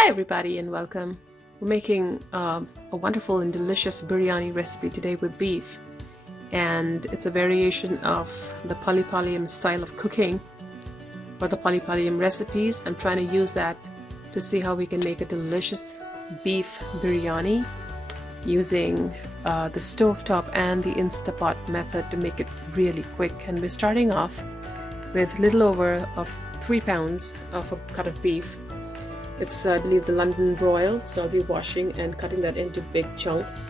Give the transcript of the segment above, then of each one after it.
Hi everybody and welcome. We're making a wonderful and delicious biryani recipe today with beef, and it's a variation of the Pallipalayam style of cooking or the Pallipalayam recipes. I'm trying to use that to see how we can make a delicious beef biryani using the StoveTop and the Instapot method to make it really quick. And we're starting off with little over of 3 pounds of a cut of beef. It's I believe the London broil, so I'll be washing and cutting that into big chunks.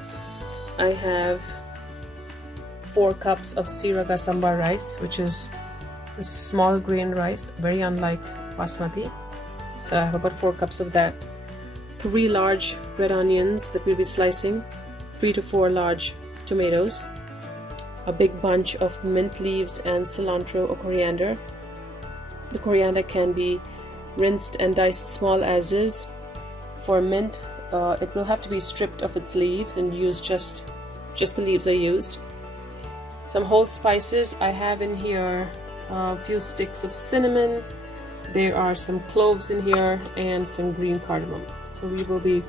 I have 4 cups of Siraga Sambar rice, which is a small grain rice, very unlike basmati. So I have about 4 cups of that. 3 large red onions that we'll be slicing, 3 to 4 large tomatoes, a big bunch of mint leaves and cilantro or coriander. The coriander can be rinsed and diced small as is. For mint, it will have to be stripped of its leaves and used just the leaves are used. Some whole spices. I have in here a few sticks of cinnamon. There are some cloves in here and some green cardamom. So we will be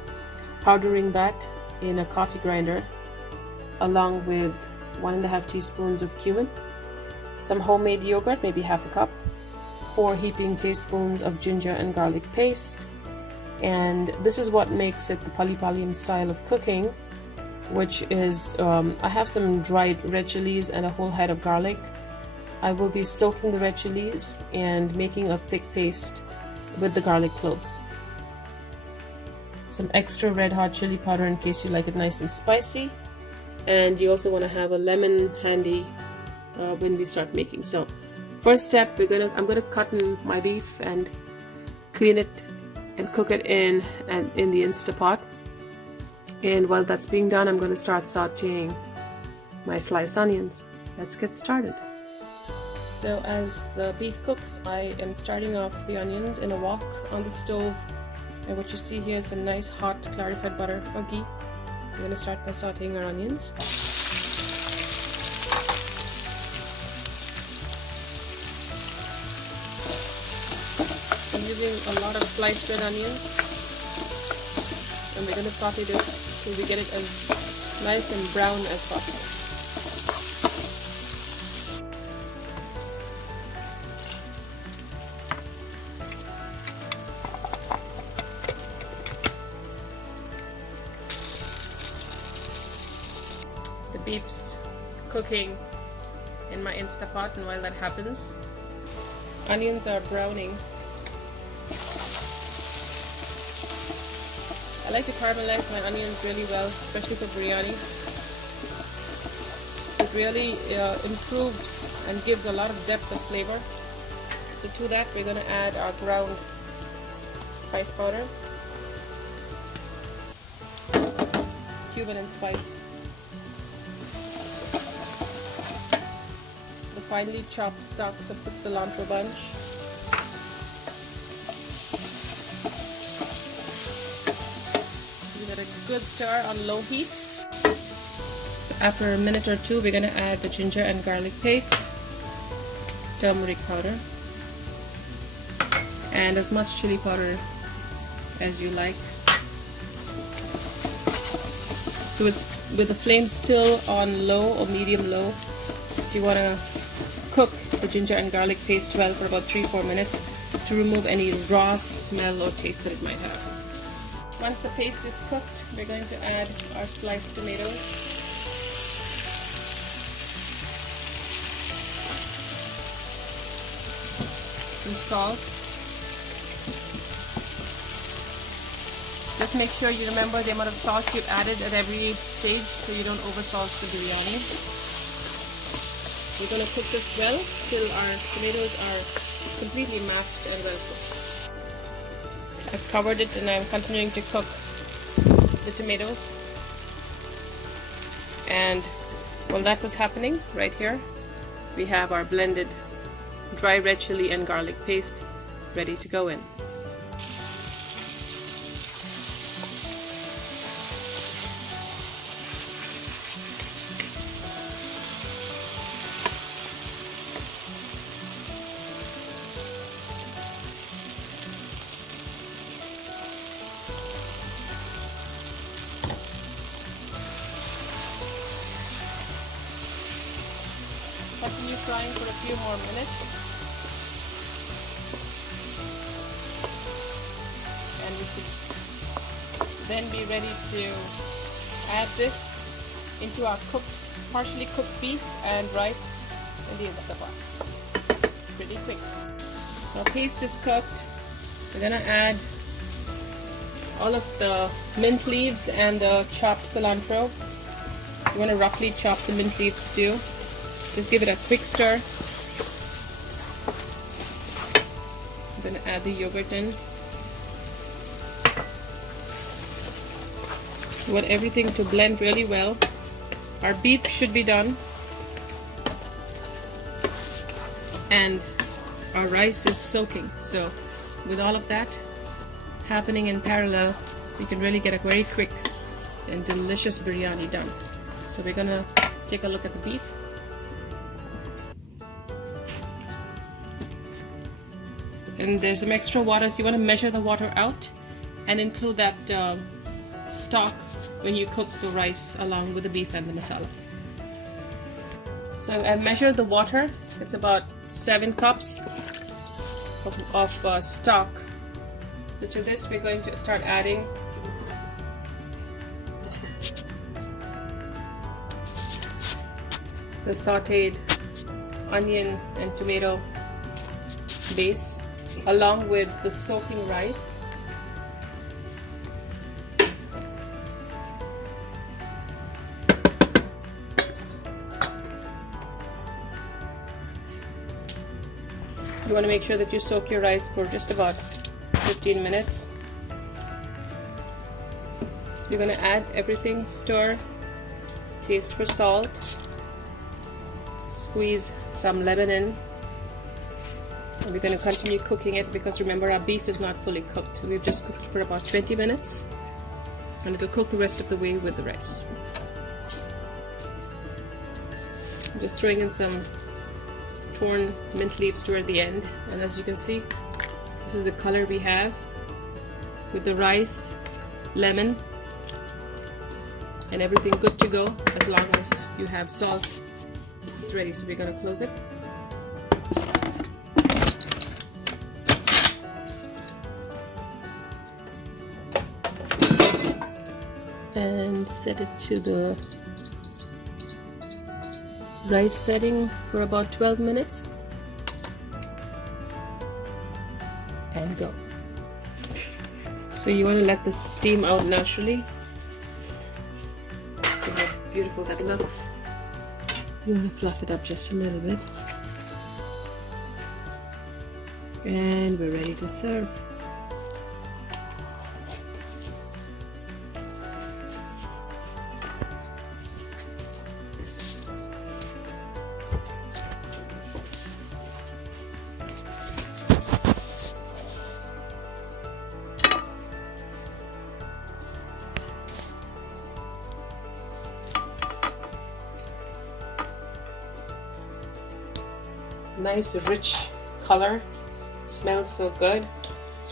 powdering that in a coffee grinder along with 1.5 teaspoons of cumin, some homemade yogurt, maybe half a cup, 4 heaping tablespoons of ginger and garlic paste. And this is what makes it the Pallipalayam style of cooking, which is I have some dried red chilies and a whole head of garlic. I will be soaking the red chilies and making a thick paste with the garlic cloves. Some extra red hot chili powder in case you like it nice and spicy, and you also want to have a lemon handy when we start making. So first step, I'm gonna cut in my beef and clean it and cook it in the Instapot. And while that's being done, I'm gonna start sauteing my sliced onions. Let's get started. So as the beef cooks, I am starting off the onions in a wok on the stove. And what you see here is some nice hot clarified butter or ghee. I'm gonna start by sauteing our onions. I'm using a lot of sliced red onions, and we're going to saute this till we get it as nice and brown as possible. The beef's cooking in my Instapot, and while that happens, onions are browning. I like to caramelize my onions really well, especially for biryani. It really improves and gives a lot of depth of flavor. So to that, we're going to add our ground spice powder, cumin and spice, the finely chopped stalks of the cilantro bunch, a good stir on low heat. So after a minute or 2, we're going to add the ginger and garlic paste, turmeric powder, and as much chili powder as you like. So it's with the flame still on low or medium low. You want to cook the ginger and garlic paste well for about 3-4 minutes to remove any raw smell or taste that it might have. Once the paste is cooked, we're going to add our sliced tomatoes. Some salt. Just make sure you remember the amount of salt you've added at every stage so you don't oversalt the biryani. We're going to cook this well till our tomatoes are completely mashed and well cooked. I've covered it and I'm continuing to cook the tomatoes. And while that was happening, right here, we have our blended dry red chili and garlic paste ready to go in. continue frying for a few more minutes. And we should then be ready to add this into our partially cooked beef and rice in the Instapot. Pretty quick. So our paste is cooked. We're gonna add all of the mint leaves and the chopped cilantro. You want to roughly chop the mint leaves too. Just give it a quick stir. I'm going to add the yogurt in. You want everything to blend really well. Our beef should be done. And our rice is soaking. So with all of that happening in parallel, we can really get a very quick and delicious biryani done. So we're gonna take a look at the beef. And there's some extra water, so you want to measure the water out and include that stock when you cook the rice along with the beef and the masala. So I've measured the water. It's about 7 cups of stock. So to this we're going to start adding the sauteed onion and tomato base along with the soaking rice. You want to make sure that you soak your rice for just about 15 minutes. So you're going to add everything, stir, taste for salt, squeeze some lemon in, and we're going to continue cooking it because remember our beef is not fully cooked. We've just cooked it for about 20 minutes and it'll cook the rest of the way with the rice. I'm just throwing in some torn mint leaves toward the end, and as you can see, this is the color we have with the rice, lemon, and everything good to go. As long as you have salt, it's ready. So we're going to close it. And set it to the rice setting for about 12 minutes and go. So you want to let this steam out naturally. Look how beautiful that looks. You want to fluff it up just a little bit. And we're ready to serve. Nice rich color, it smells so good,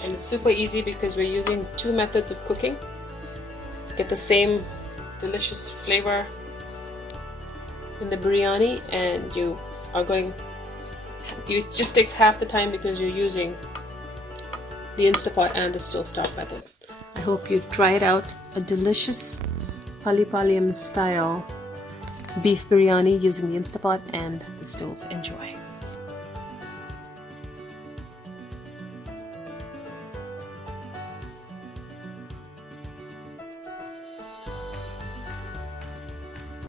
and it's super easy because we're using 2 methods of cooking to get the same delicious flavor in the biryani, and it just takes half the time because you're using the Instapot and the StoveTop method. I hope you try it out. A delicious Pallipalayam style beef biryani using the Instapot and the stove. Enjoy.